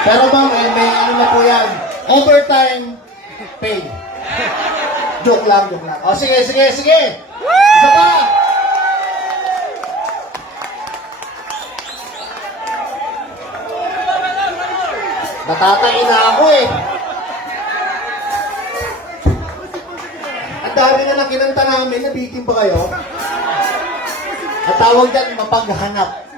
Pero ma'am, may ano na po yan. Overtime pay. Joke lang, joke lang. O, sige. Isa pa! Natatain na ako eh. Ang dami na lang kinanta namin, nabitin ba kayo? Ang tawag dyan, mapaghanap.